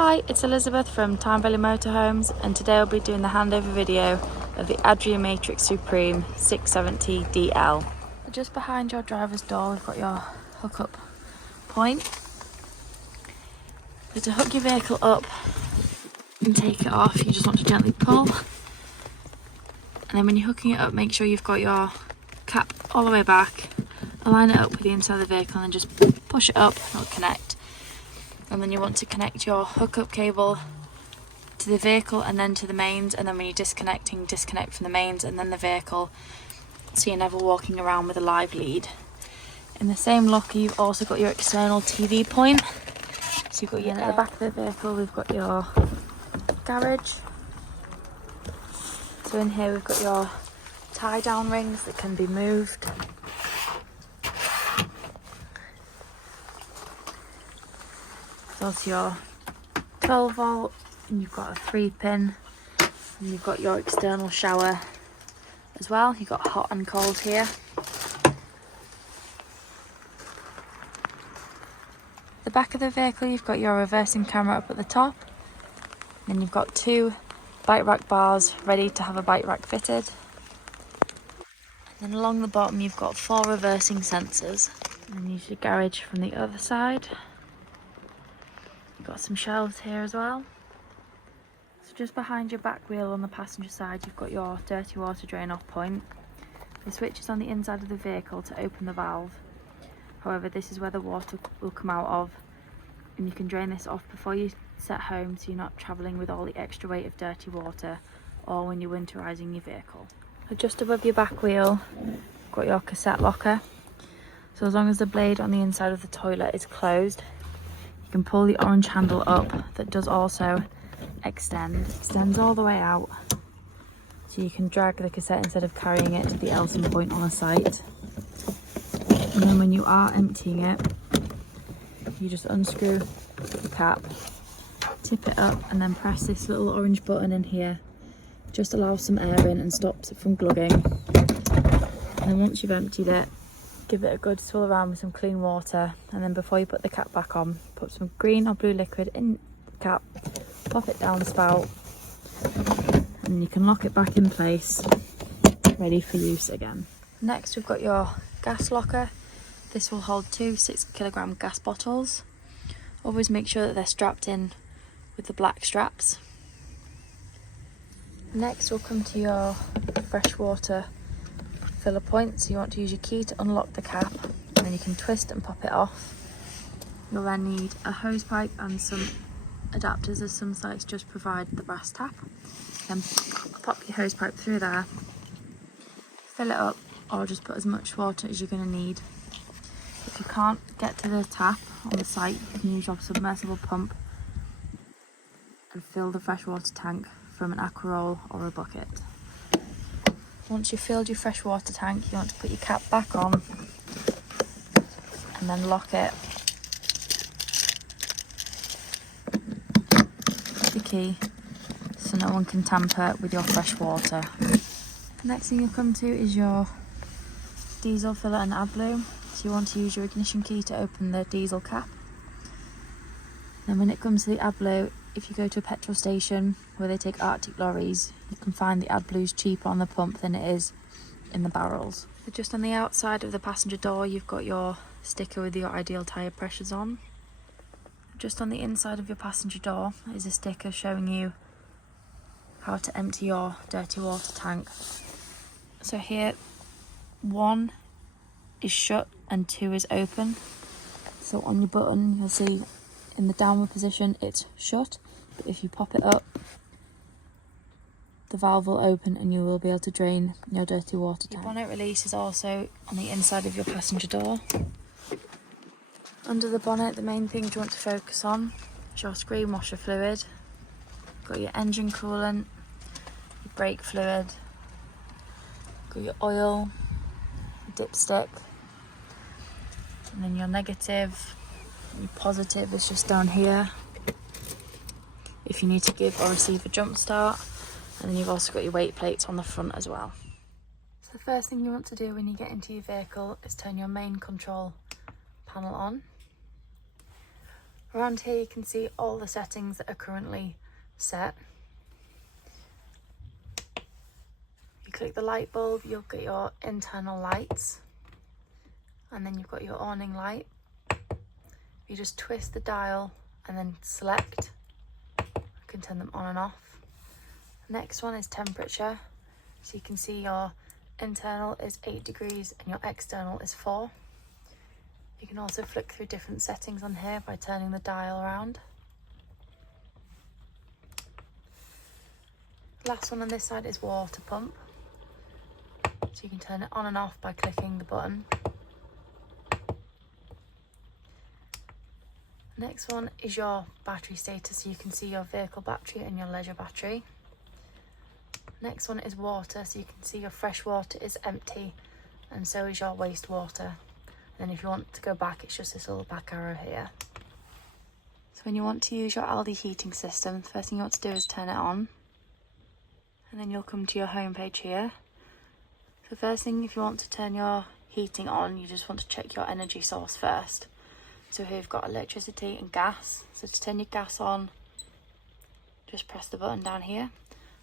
Hi, it's Elizabeth from Tyne Valley Motorhomes, and today I'll be doing the handover video of the Adria Matrix Supreme 670 DL. Just behind your driver's door we've got your hookup point. But to hook your vehicle up and take it off, you just want to gently pull. And then when you're hooking it up, make sure you've got your cap all the way back, align it up with the inside of the vehicle and just push it up and it'll connect. And then you want to connect your hookup cable to the vehicle and then to the mains, and then when you're disconnecting, disconnect from the mains and then the vehicle, so you're never walking around with a live lead. In the same locker you've also got your external TV point. So you've got your, at the back of the vehicle we've got your garage. So in here we've got your tie down rings that can be moved. There's also your 12 volt, and you've got a 3-pin, and you've got your external shower as well. You've got hot and cold here. The back of the vehicle you've got your reversing camera up at the top, and you've got 2 bike rack bars ready to have a bike rack fitted. And then along the bottom you've got 4 reversing sensors, and use your garage from the other side. You've got some shelves here as well. So just behind your back wheel on the passenger side you've got your dirty water drain off point. The switch is on the inside of the vehicle to open the valve. However, this is where the water will come out of, and you can drain this off before you set home so you're not travelling with all the extra weight of dirty water or when you're winterising your vehicle. So just above your back wheel you've got your cassette locker. So as long as the blade on the inside of the toilet is closed, you can pull the orange handle up. That does also extends all the way out, so you can drag the cassette instead of carrying it to the Elson point on the site. And then when you are emptying it, you just unscrew the cap, tip it up, and then press this little orange button in here. Just allows some air in and stops it from glugging. And then once you've emptied it, give it a good swirl around with some clean water, and then before you put the cap back on, put some green or blue liquid in the cap, pop it down the spout, and you can lock it back in place, ready for use again. Next we've got your gas locker. This will hold 2 6-kilogram gas bottles. Always make sure that they're strapped in with the black straps. Next we'll come to your freshwater filler point. So you want to use your key to unlock the cap, and then you can twist and pop it off. You'll then need a hose pipe and some adapters, as some sites just provide the brass tap. Then pop your hose pipe through there, fill it up, or just put as much water as you're going to need. If you can't get to the tap on the site, you can use your submersible pump and fill the freshwater tank from an aquaroll or a bucket. Once you've filled your freshwater tank, you want to put your cap back on and then lock it with the key so no one can tamper with your fresh water. Next thing you'll come to is your diesel filler and AdBlue. So you want to use your ignition key to open the diesel cap. Then when it comes to the AdBlue, if you go to a petrol station where they take Arctic lorries, you can find the AdBlues cheaper on the pump than it is in the barrels. So just on the outside of the passenger door you've got your sticker with your ideal tyre pressures on. Just on the inside of your passenger door is a sticker showing you how to empty your dirty water tank. So here 1 is shut and 2 is open. So on your button you'll see in the downward position it's shut, but if you pop it up the valve will open and you will be able to drain your dirty water tank. Your bonnet release is also on the inside of your passenger door. Under the bonnet, the main things you want to focus on is your screen washer fluid. You've got your engine coolant, your brake fluid, you've got your oil, your dipstick, and then your negative. Your positive is just down here if you need to give or receive a jump start, and then you've also got your weight plates on the front as well. So the first thing you want to do when you get into your vehicle is turn your main control panel on. Around here you can see all the settings that are currently set. You click the light bulb, you'll get your internal lights, and then you've got your awning light. You just twist the dial and then select. You can turn them on and off. Next one is temperature. So you can see your internal is 8 degrees and your external is 4. You can also flick through different settings on here by turning the dial around. Last one on this side is water pump. So you can turn it on and off by clicking the button. Next one is your battery status, so you can see your vehicle battery and your leisure battery. Next one is water, so you can see your fresh water is empty and so is your wastewater. And then if you want to go back, it's just this little back arrow here. So when you want to use your Aldi heating system, the first thing you want to do is turn it on. And then you'll come to your home page here. So first thing, if you want to turn your heating on, you just want to check your energy source first. So here you've got electricity and gas. So to turn your gas on, just press the button down here.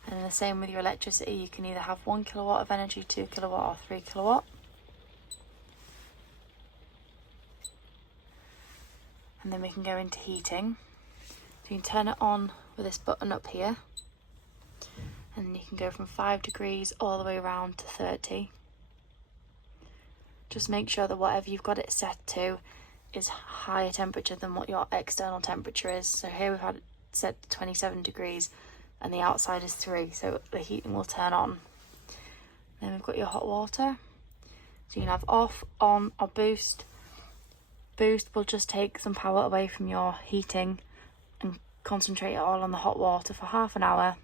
And then the same with your electricity, you can either have 1 kilowatt of energy, 2 kilowatt or 3 kilowatt. And then we can go into heating. So you can turn it on with this button up here. And you can go from 5 degrees all the way around to 30. Just make sure that whatever you've got it set to is higher temperature than what your external temperature is. So here we've had it set to 27 degrees and the outside is 3, so the heating will turn on. Then we've got your hot water. So you can have off, on or boost. Boost will just take some power away from your heating and concentrate it all on the hot water for half an hour.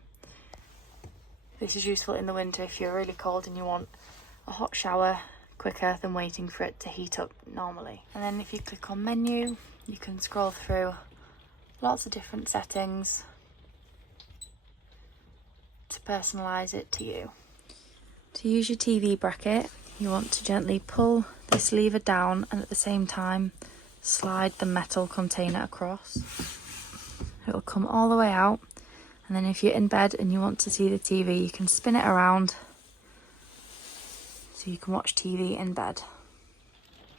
This is useful in the winter if you're really cold and you want a hot shower quicker than waiting for it to heat up normally. And then if you click on menu, you can scroll through lots of different settings to personalise it to you. To use your TV bracket, you want to gently pull this lever down and at the same time slide the metal container across. It will come all the way out, and then if you're in bed and you want to see the TV, you can spin it around so you can watch TV in bed.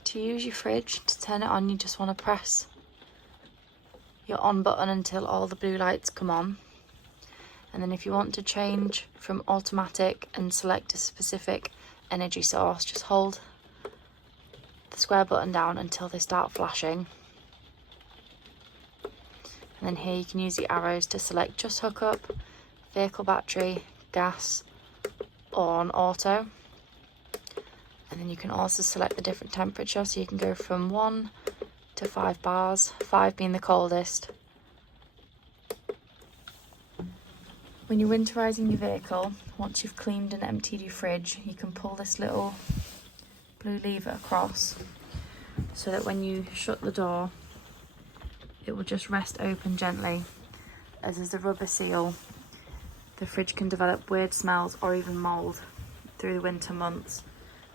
To use your fridge, to turn it on, you just want to press your on button until all the blue lights come on. And then if you want to change from automatic and select a specific energy source, just hold the square button down until they start flashing. And then here you can use the arrows to select just hookup, vehicle battery, gas, or on auto. And then you can also select the different temperature, so you can go from 1 to 5 bars, 5 being the coldest. When you're winterising your vehicle, once you've cleaned and emptied your fridge, you can pull this little blue lever across so that when you shut the door, it will just rest open gently. As is the rubber seal, the fridge can develop weird smells or even mould through the winter months.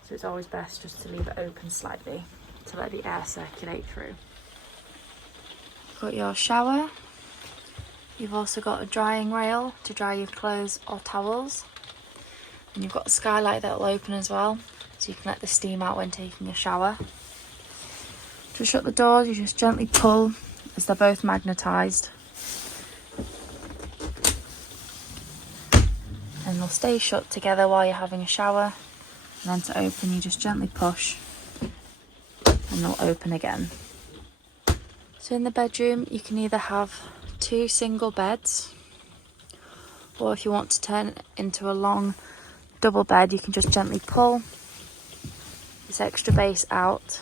So it's always best just to leave it open slightly to let the air circulate through. You've got your shower. You've also got a drying rail to dry your clothes or towels. And you've got a skylight that will open as well, so you can let the steam out when taking a shower. To shut the doors, you just gently pull as they're both magnetised. And they'll stay shut together while you're having a shower. And then to open, you just gently push and they'll open again. So in the bedroom, you can either have 2 single beds, or if you want to turn it into a long double bed, you can just gently pull this extra base out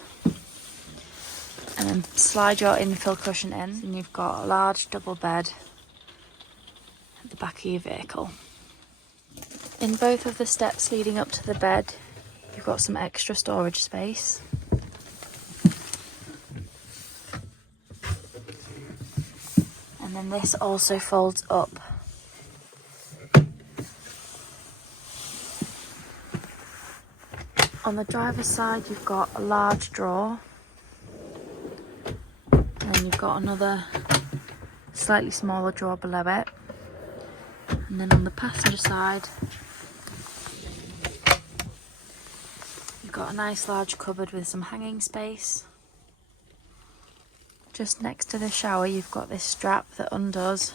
and then slide your infill cushion in, and you've got a large double bed at the back of your vehicle. In both of the steps leading up to the bed, you've got some extra storage space. And then this also folds up. On the driver's side, you've got a large drawer. And then you've got another slightly smaller drawer below it. And then on the passenger side, you've got a nice large cupboard with some hanging space. Just next to the shower, you've got this strap that undoes,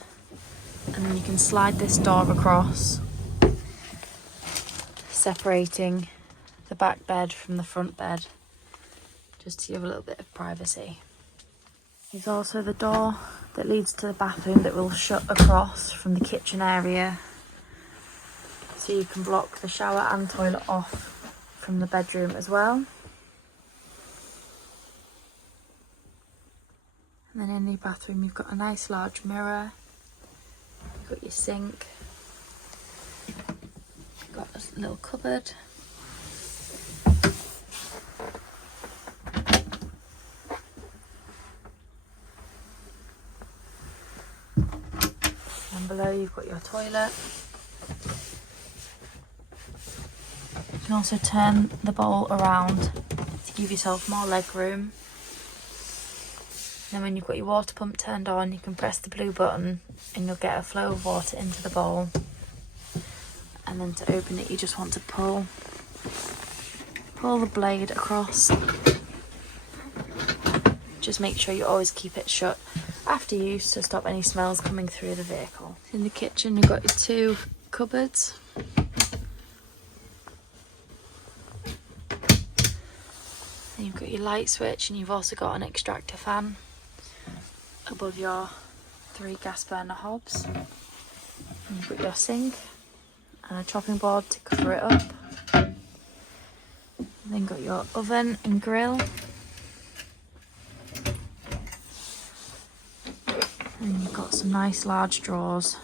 and then you can slide this door across, separating the back bed from the front bed, just so you have a little bit of privacy. There's also the door that leads to the bathroom that will shut across from the kitchen area, so you can block the shower and toilet off from the bedroom as well. And then in the bathroom you've got a nice large mirror, you've got your sink, you've got a little cupboard. And below you've got your toilet. You can also turn the bowl around to give yourself more leg room. Then when you've got your water pump turned on, you can press the blue button and you'll get a flow of water into the bowl. And then to open it, you just want to pull the blade across. Just make sure you always keep it shut after use to stop any smells coming through the vehicle. In the kitchen, you've got your two cupboards. And you've got your light switch, and you've also got an extractor fan above your 3 gas burner hobs. And you've got your sink and a chopping board to cover it up. And then got your oven and grill. And you've got some nice large drawers.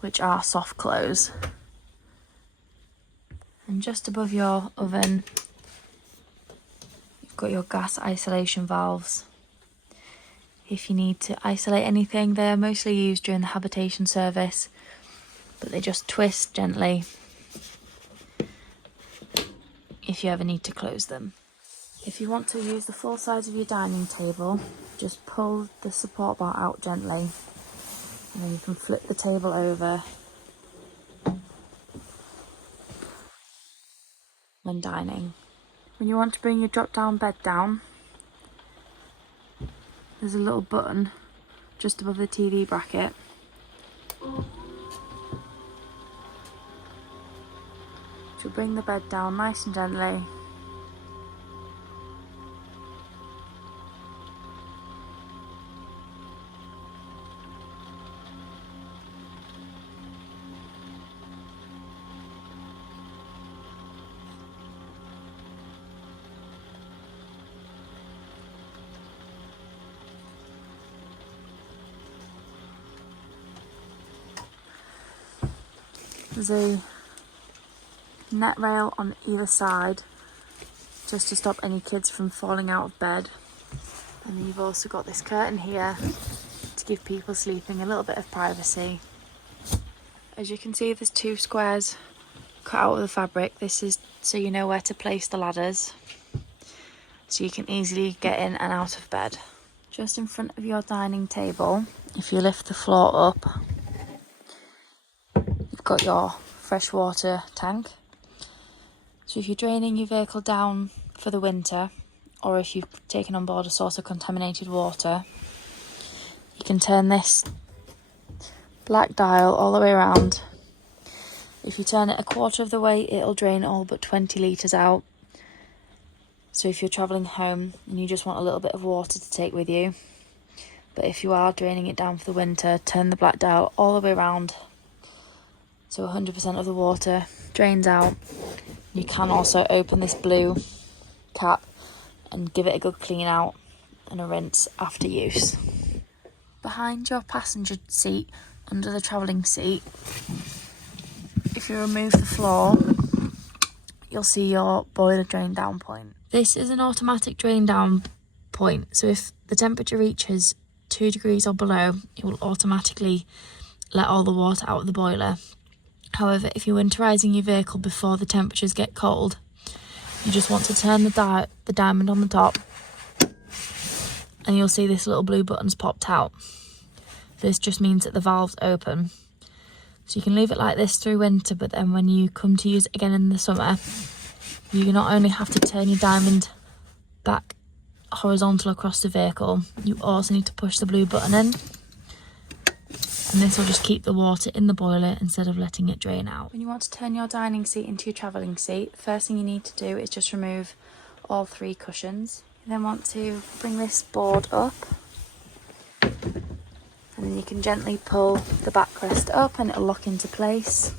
Which are soft close. And just above your oven, you've got your gas isolation valves. If you need to isolate anything, they're mostly used during the habitation service, but they just twist gently if you ever need to close them. If you want to use the full size of your dining table, just pull the support bar out gently, and then you can flip the table over when dining. When you want to bring your drop down bed down, there's a little button just above the TV bracket. To bring the bed down nice and gently. There's a net rail on either side just to stop any kids from falling out of bed. And then you've also got this curtain here to give people sleeping a little bit of privacy. As you can see, there's 2 squares cut out of the fabric. This is so you know where to place the ladders, so you can easily get in and out of bed. Just in front of your dining table, if you lift the floor up, you've got your freshwater tank. So if you're draining your vehicle down for the winter, or if you've taken on board a source of contaminated water, you can turn this black dial all the way around. If you turn it a quarter of the way, it'll drain all but 20 litres out. So if you're travelling home and you just want a little bit of water to take with you, but if you are draining it down for the winter, turn the black dial all the way around so 100% of the water drains out. You can also open this blue cap and give it a good clean out and a rinse after use. Behind your passenger seat, under the travelling seat, if you remove the floor, you'll see your boiler drain down point. This is an automatic drain down point, so if the temperature reaches 2 degrees or below, it will automatically let all the water out of the boiler. However, if you're winterising your vehicle before the temperatures get cold, you just want to turn the diamond on the top, and you'll see this little blue button's popped out. This just means that the valve's open. So you can leave it like this through winter, but then when you come to use it again in the summer, you not only have to turn your diamond back horizontal across the vehicle, you also need to push the blue button in. And this will just keep the water in the boiler instead of letting it drain out. When you want to turn your dining seat into your travelling seat, the first thing you need to do is just remove all 3 cushions. You then want to bring this board up, and then you can gently pull the backrest up and it'll lock into place.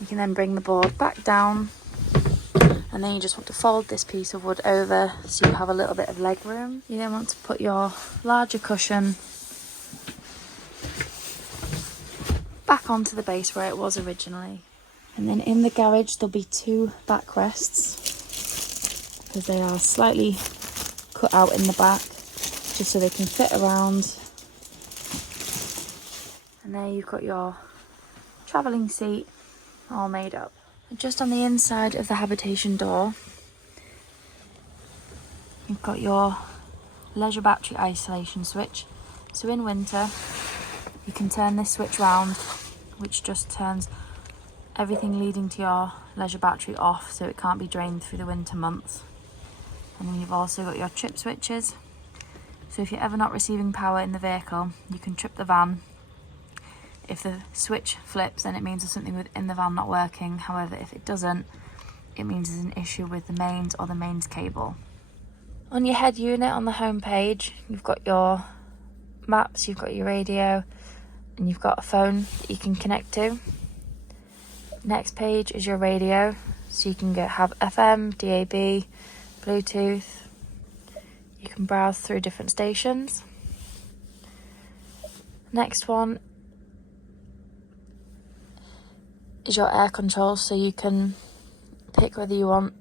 You can then bring the board back down, and then you just want to fold this piece of wood over so you have a little bit of leg room. You then want to put your larger cushion back onto the base where it was originally. And then in the garage there'll be 2 backrests, because they are slightly cut out in the back just so they can fit around. And there you've got your travelling seat all made up. And just on the inside of the habitation door, you've got your leisure battery isolation switch. So in winter, you can turn this switch round, which just turns everything leading to your leisure battery off so it can't be drained through the winter months. And then you've also got your trip switches. So if you're ever not receiving power in the vehicle, you can trip the van. If the switch flips, then it means there's something within the van not working. However, if it doesn't, it means there's an issue with the mains or the mains cable. On your head unit on the home page, you've got your maps, you've got your radio, and you've got a phone that you can connect to. Next page is your radio, so you can have FM, DAB, Bluetooth. You can browse through different stations. Next one is your air controls, so you can pick whether you want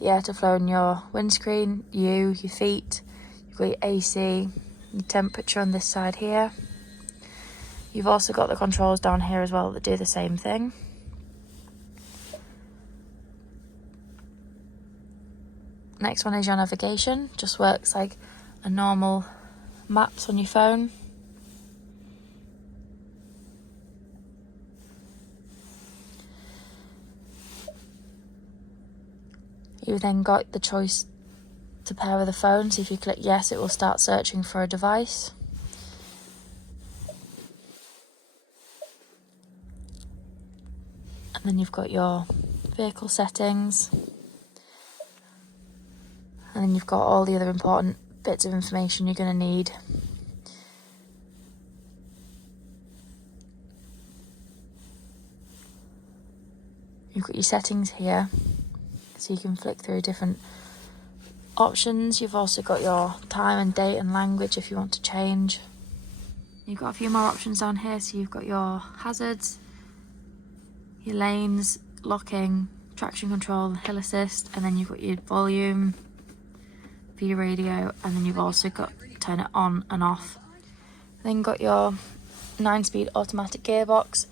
the air to flow in your windscreen, your feet. You've got your AC, your temperature on this side here. You've also got the controls down here as well that do the same thing. Next one is your navigation. Just works like a normal maps on your phone. You've then got the choice to pair with a phone, so if you click yes, it will start searching for a device. And then you've got your vehicle settings, and then you've got all the other important bits of information you're going to need. You've got your settings here, so you can flick through different options. You've also got your time and date and language if you want to change. You've got a few more options down here, so you've got your hazards, your lanes, locking, traction control, hill assist, and then you've got your volume for your radio, and then you've also got turn it on and off. Then got your 9-speed automatic gearbox.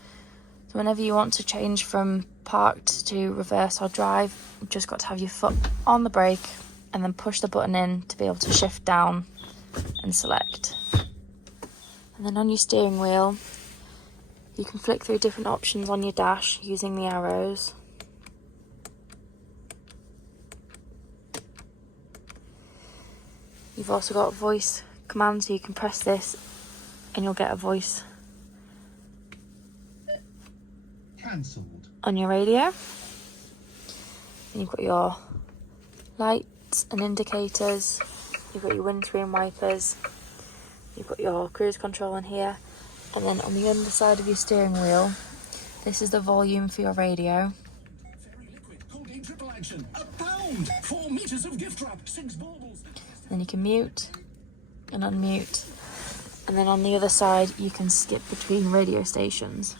So whenever you want to change from parked to reverse or drive, you've just got to have your foot on the brake and then push the button in to be able to shift down and select. And then on your steering wheel, you can flick through different options on your dash using the arrows. You've also got a voice command, so you can press this and you'll get a voice cancelled on your radio. And you've got your lights and indicators, you've got your windscreen wipers, you've got your cruise control in here, and then on the underside of your steering wheel, this is the volume for your radio. Then you can mute and unmute, and then on the other side you can skip between radio stations.